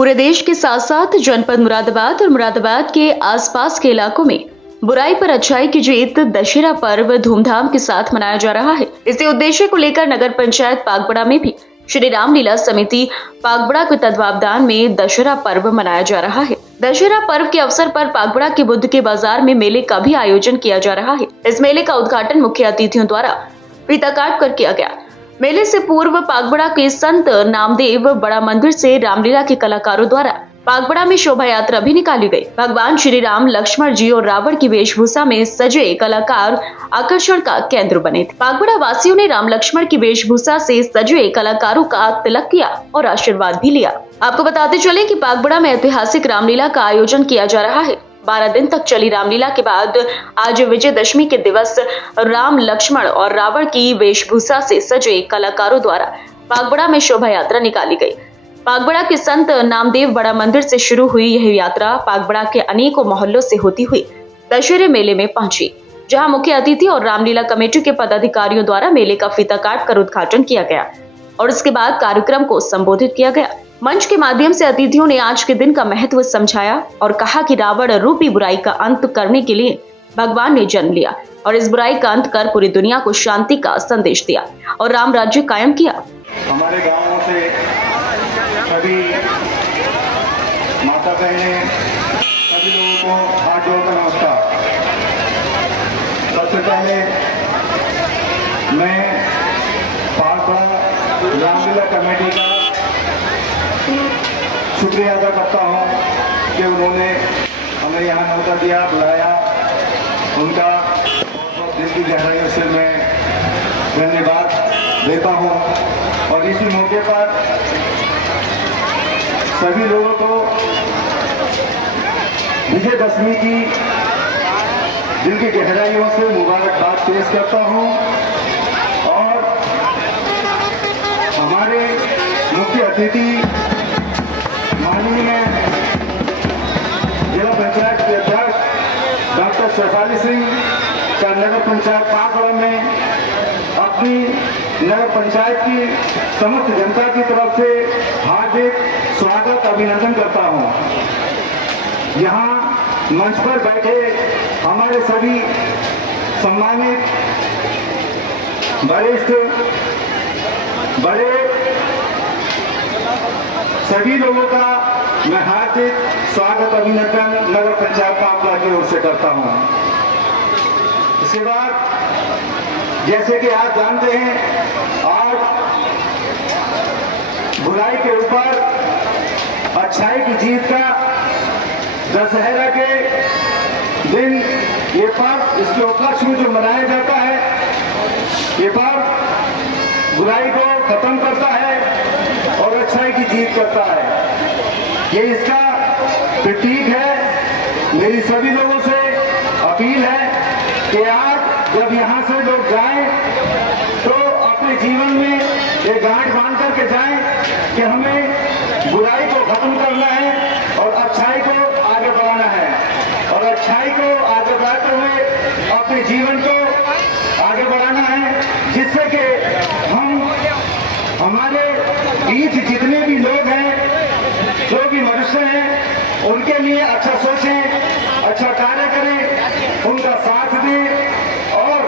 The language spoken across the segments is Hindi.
पूरे देश के साथ साथ जनपद मुरादाबाद और मुरादाबाद के आसपास के इलाकों में बुराई पर अच्छाई की जीत दशहरा पर्व धूमधाम के साथ मनाया जा रहा है। इसी उद्देश्य को लेकर नगर पंचायत पागबड़ा में भी श्री रामलीला समिति पागबड़ा के तत्वावधान में दशहरा पर्व मनाया जा रहा है। दशहरा पर्व के अवसर पर पागबड़ा के बुद्ध के बाजार में मेले का भी आयोजन किया जा रहा है। इस मेले का उद्घाटन मुख्य अतिथियों द्वारा फीता काट कर किया गया। मेले से पूर्व पागबड़ा के संत नामदेव बड़ा मंदिर से रामलीला के कलाकारों द्वारा पागबड़ा में शोभा यात्रा भी निकाली गई। भगवान श्री राम, लक्ष्मण जी और रावण की वेशभूषा में सजे कलाकार आकर्षण का केंद्र बने थे। पागबड़ा वासियों ने राम लक्ष्मण की वेशभूषा से सजे कलाकारों का तिलक किया और आशीर्वाद भी लिया। आपको बताते चले कि पागबड़ा में ऐतिहासिक रामलीला का आयोजन किया जा रहा है। 12 दिन तक चली रामलीला के बाद आज विजयदशमी के दिवस राम, लक्ष्मण और रावण की वेशभूषा से सजे कलाकारों द्वारा पागबड़ा में शोभा यात्रा निकाली गई। पागबड़ा के संत नामदेव बड़ा मंदिर से शुरू हुई यह यात्रा पागबड़ा के अनेकों मोहल्लों से होती हुई दशहरे मेले में पहुंची, जहां मुख्य अतिथि और रामलीला कमेटी के पदाधिकारियों द्वारा मेले का फीता काट कर उद्घाटन किया गया और इसके बाद कार्यक्रम को संबोधित किया गया। मंच के माध्यम से अतिथियों ने आज के दिन का महत्व समझाया और कहा कि रावण रूपी बुराई का अंत करने के लिए भगवान ने जन्म लिया और इस बुराई का अंत कर पूरी दुनिया को शांति का संदेश दिया और राम राज्य कायम किया। हमारे गांवों से सभी माता बहनें, सभी लोगों को हाथ जोड़कर नमस्कार। सबसे पहले मैं पागबड़ा रामलीला कमेटी का शुक्रिया अदा करता हूं कि उन्होंने हमें यहाँ न्योता दिया, बुलाया। उनका बहुत दिल की गहराइयों से मैं धन्यवाद देता हूं और इसी मौके पर सभी लोगों को विजयदशमी की दिल की गहराइयों से मुबारकबाद पेश करता हूं और हमारे मुख्य अतिथि माननीय जिला पंचायत के अध्यक्ष डॉक्टर शेफाली सिंह का नगर पंचायत पागबड़ा में अपनी नगर पंचायत की समस्त जनता की तरफ से हार्दिक स्वागत अभिनंदन करता हूं। यहाँ मंच पर बैठे हमारे सभी सम्मानित वरिष्ठ बड़े सभी लोगों का मैं हार्दिक स्वागत अभिनंदन नगर पंचायत पागबड़ा की ओर से करता हूं। इसके बाद जैसे कि आप जानते हैं, आज बुराई के ऊपर अच्छाई की जीत का दशहरा के दिन ये पर्व, इसके उपलक्ष्य में जो मनाया जाता है, ये पर्व बुराई को खत्म करता है और अच्छाई की जीत करता है। ये इसका प्रतीक है। मेरी सभी लोगों से अपील है कि आज जब यहाँ से लोग जाएं तो अपने जीवन में ये गांठ बांध करके जाएं कि हमें बुराई को खत्म करना है और अच्छाई को आगे बढ़ाना है और अच्छाई को आगे बढ़ाते हुए अपने जीवन को आगे बढ़ाना है, जिससे कि हम हमारे बीच जितने भी लोग हैं, जो भी मनुष्य हैं, उनके लिए अच्छा सोचें, अच्छा कार्य करें, उनका साथ दें और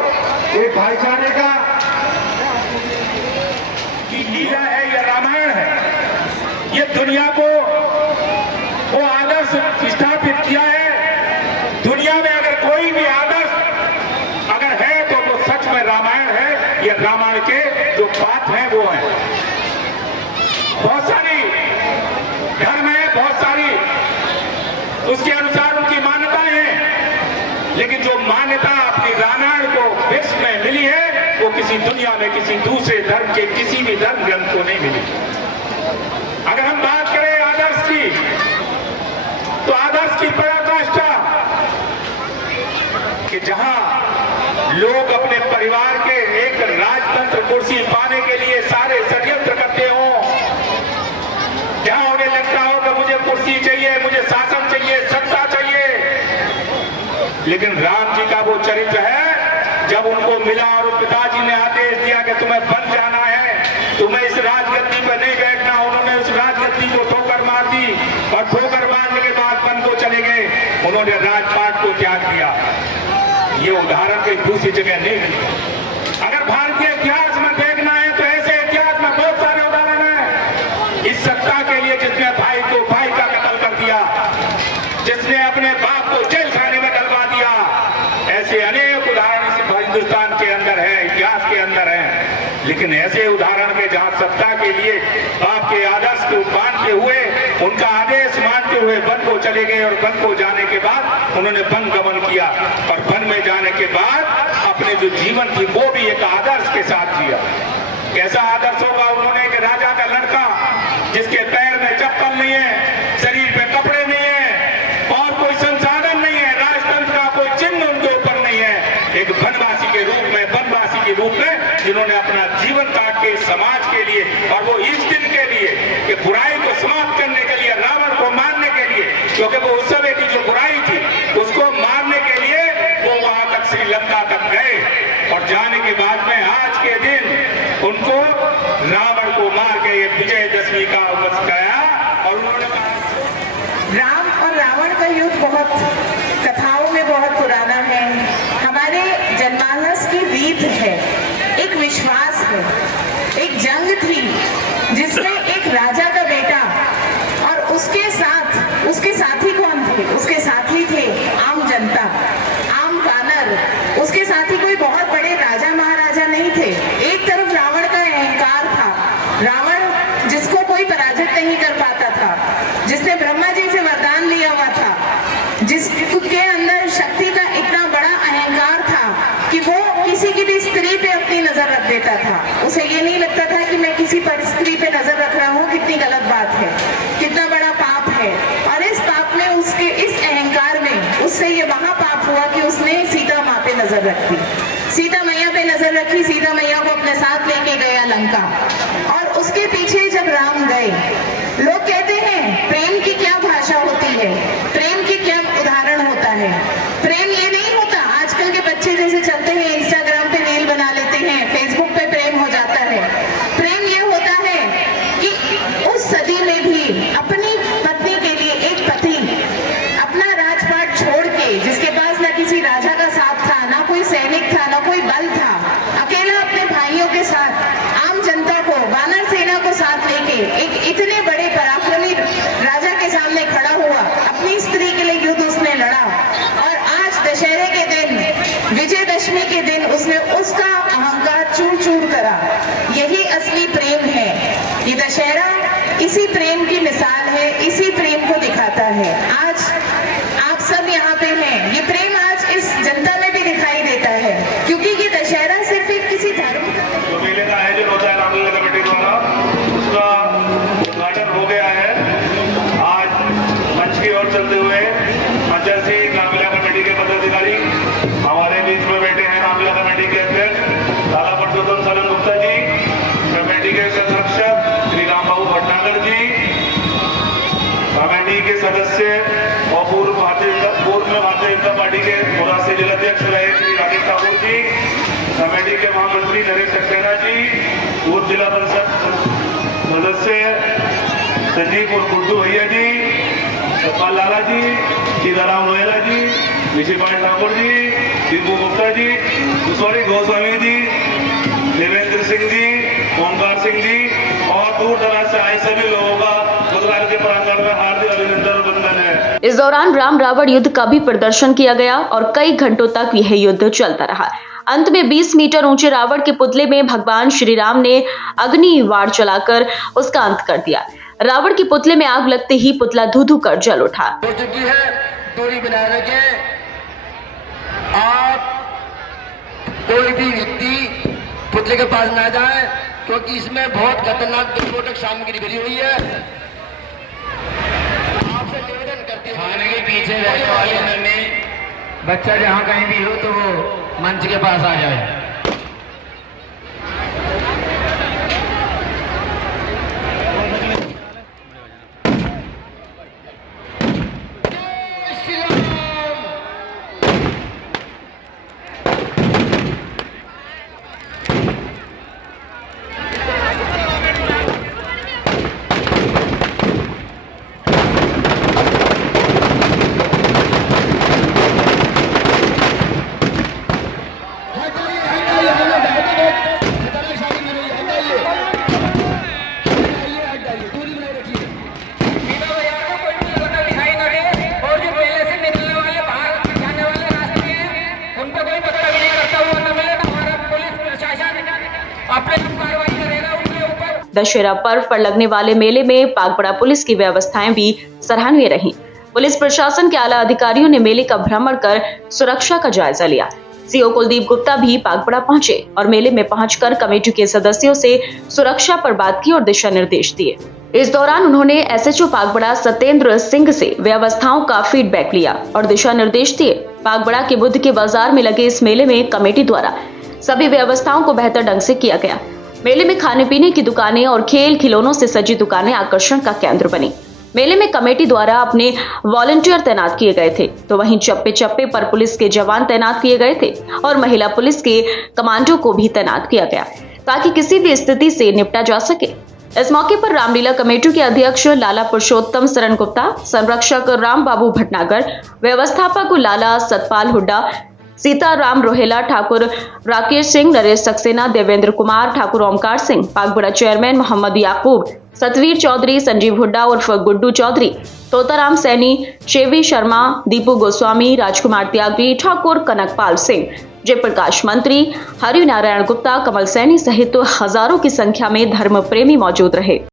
एक भाईचारे का गीता है या रामायण है, ये दुनिया को वो आदर्श स्थापित किया है। दुनिया में अगर कोई भी आदर्श अगर है तो वो सच में रामायण है। ये रामायण के जो बात है वो है। बहुत सारी धर्म है, बहुत सारी उसके अनुसार उनकी मान्यताएं हैं, लेकिन जो मान्यता अपनी रामायण को विश्व में मिली है वो किसी दुनिया में किसी दूसरे धर्म के किसी भी धर्म ग्रंथ को नहीं मिली। अगर हम बात करें आदर्श की, तो आदर्श की पराकाष्ठा कि जहां लोग अपने परिवार के एक राजतंत्र कुर्सी पाने के लिए सारे षड्यंत्र करते हो, जहां उन्हें लगता हो कि मुझे कुर्सी चाहिए, मुझे शासन चाहिए, सत्ता चाहिए, लेकिन राम जी का वो चरित्र है, जब उनको मिला और पिताजी ने आदेश दिया कि तुम्हें बन जाना है, तुम्हें इस राजगद्दी पर नहीं बैठना, उन्होंने उस राजगद्दी को ठोकर मार दी ये उदाहरण कहीं दूसरी जगह नहीं मिलता। अगर भारतीय इतिहास में देखना है तो ऐसे इतिहास में बहुत सारे उदाहरण हैं। इस सत्ता के लिए जिसने भाई का कत्ल कर दिया, जिसने अपने बाप को जेल खाने में डलवा दिया, ऐसे अनेक उदाहरण इस हिंदुस्तान के अंदर है, इतिहास के अंदर है। लेकिन ऐसे उदाहरण के जहां सत्ता के लिए बाप के आदर्श को मानते हुए, उनका आदेश मानते हुए वन को चले गए और वन को जाने के बाद उन्होंने वन गमन किया और वन में जाने के बाद अपने जो जीवन थी वो भी एक आदर्श के साथ जिया। कैसा आदर्श होगा उन्होंने कि राजा का लड़का जिसके पैर में चप्पल नहीं है, शरीर पे कपड़े नहीं है और कोई संसाधन नहीं है, राजतंत्र का कोई चिन्ह उनके ऊपर नहीं है, एक वनवासी के रूप में जिन्होंने अपना जीवन काट के समाज के लिए, और वो इस दिन के लिए कि बुराई को समाप्त करने के लिए, रावण को मारने के लिए, क्योंकि वो उस समय की जो बुराई थी उसको मारने के लिए वो वहां तक श्रीलंका तक गए और जाने के बाद में आज के दिन उनको रावण को मार के ये विजयदशमी का उपलक्ष्य कराया। और उन्होंने राम और रावण का युद्ध बहुत कथाओं में बहुत पुराना है, हमारे जनमानस की रीत है, एक विश्वास है। एक जंग थी जिसमें एक राजा का बेटा और उसके साथी कौन थे? उसके साथी थे आम जनता, आम वानर। उसके साथी कोई बहुत बड़े राजा महाराजा नहीं थे। एक तरफ रावण का अहंकार था, रावण जिसको कोई पराजित नहीं कर पाता था, जिसने ब्रह्मा जी से वरदान लिया हुआ था, जिसके अंदर शक्ति का इतना बड़ा अहंकार था कि वो किसी की भी स्त्री पे अपनी नजर रख देता था। उसे ये नहीं लगता था कि मैं किसी पर स्त्री पे नजर रख रहा हूँ, कितनी गलत बात है, कितना बड़ा पाप है। और इस पाप में, उसके इस अहंकार में उससे ये महापाप हुआ कि उसने सीता माँ पे नजर रखी, सीता मैया पे नजर रखी, सीता मैया को अपने साथ लेके गया लंका। और उसके पीछे जब राम गए, लोग कहते हैं प्रेम की क्या भाषा होती है, प्रेम की क्या उदाहरण होता है। प्रेम ये नहीं होता आजकल के बच्चे जैसे चलते हैं, इंस्टाग्राम पे रील बना लेते हैं, फेसबुक पे प्रेम हो जाता है। प्रेम ये होता है कि उस सदी में भी अपनी पत्नी के लिए एक पति अपना राजपाट छोड़ के, जिसके पास ना किसी राजा का साथ था, ना कोई सैनिक था, ना कोई बल था, अकेला अपने भाइयों के साथ आम जनता को, वानर सेना को साथ लेके एक इतने बड़े पराक्रमी राजा के सामने खड़ा हुआ, अपनी स्त्री के लिए युद्ध उसने लड़ा। और आज दशहरे के दिन, विजयदशमी के दिन उसने उसका अहंकार चूर चूर करा। यही असली प्रेम है। ये दशहरा इसी प्रेम की मिसाल है, इसी प्रेम को दिखाता है। आज आप सब यहाँ पे हैं, ये प्रेम आज इस जनता में भी दिखाई देता है, क्योंकि ये दशहरा सिर्फ एक किसी धर्म जो मेले का आयोजन होता है रामलीला कमेटी द्वारा, उसका उद्घाटन हो गया है। आज मंच की ओर चलते हुए मंचरसी रामलीला कमेटी के पदाधिकारी हमारे बीच में बैठे हैं। रामलीला कमेटी के अध्यक्ष लाला परसोत्तम सरन गुप्ता जी, कमेटी के संरक्षक श्री राम बाबू भटनागर जी, कमेटी के सदस्य और पूर्व में भारतीय जनता पार्टी के मोरासी जिलाध्यक्ष रहे श्री राजेश ठाकुर जी, कमेटी के महामंत्री नरेश सक्सेना जी, पूर्व जिला परिषद सदस्य संजीव और गुड्डू भैया जी, सतपाल लाला जी, सीताराम रोहेला जी, ऋषिपाल ठाकुर जी, दीपू गुप्ता जी, कुशवारी गोस्वामी जी, देवेंद्र सिंह जी, ओमकार सिंह जी और दूर दराज से आए सभी लोगों का बुधवार के प्रांगण में हार्दिक अभिनंदन और वंदन है। इस दौरान राम रावण युद्ध का भी प्रदर्शन किया गया और कई घंटों तक यह युद्ध चलता रहा। अंत में 20 मीटर ऊंचे रावण के पुतले में भगवान श्री राम ने अग्नि वार चलाकर उसका अंत कर दिया। रावण के पुतले में आग लगते ही पुतला धू-धू कर जल उठा। हो चुकी है, दूरी बनाए रखें। आप कोई भी व्यक्ति पुतले के पास ना जाए, क्योंकि इसमें बहुत खतरनाक विस्फोटक सामग्री भरी हुई है। आपसे निवेदन करते हैं, खाने के पीछे रहने वाले में बच्चा जहाँ कहीं भी हो तो वो मंच के पास आ जाए। अपने कार्रवाई करेगा उनके ऊपर। दशहरा पर्व पर लगने वाले मेले में पागपड़ा पुलिस की व्यवस्थाएं भी सराहनीय रहीं। पुलिस प्रशासन के आला अधिकारियों ने मेले का भ्रमण कर सुरक्षा का जायजा लिया। सीओ कुलदीप गुप्ता भी पागपड़ा पहुंचे और मेले में पहुंचकर कमेटी के सदस्यों से सुरक्षा पर बात की और दिशा निर्देश दिए। इस दौरान उन्होंने एसएचओ पागपड़ा सत्येंद्र सिंह से व्यवस्थाओं का फीडबैक लिया और दिशा निर्देश दिए। पागपड़ा के बुद्ध के बाजार में लगे इस मेले में कमेटी द्वारा सभी व्यवस्थाओं को बेहतर ढंग से किया गया। मेले में खाने पीने की दुकानें और खेल खिलौनों से सजी दुकानें आकर्षण का केंद्र बनी। मेले में कमेटी द्वारा अपने वॉलंटियर तैनात किए गए थे, तो वहीं चप्पे चप्पे पर पुलिस के जवान तैनात किए गए थे और महिला पुलिस के कमांडो को भी तैनात किया गया ताकि किसी भी स्थिति से निपटा जा सके। इस मौके पर रामलीला कमेटी के अध्यक्ष लाला पुरुषोत्तम शरण गुप्ता, संरक्षक राम बाबू भटनागर, व्यवस्थापक लाला सतपाल हुड्डा, सीताराम रोहेला, ठाकुर राकेश सिंह, नरेश सक्सेना, देवेंद्र कुमार, ठाकुर ओमकार सिंह, पागपड़ा चेयरमैन मोहम्मद याकूब, सतवीर चौधरी, संजीव हुड्डा उर्फ गुड्डू चौधरी, तोताराम सैनी, शेवी शर्मा, दीपू गोस्वामी, राजकुमार त्यागी, ठाकुर कनकपाल सिंह, जयप्रकाश मंत्री, हरि नारायण गुप्ता, कमल सैनी सहित हजारों की संख्या में धर्म प्रेमी मौजूद रहे।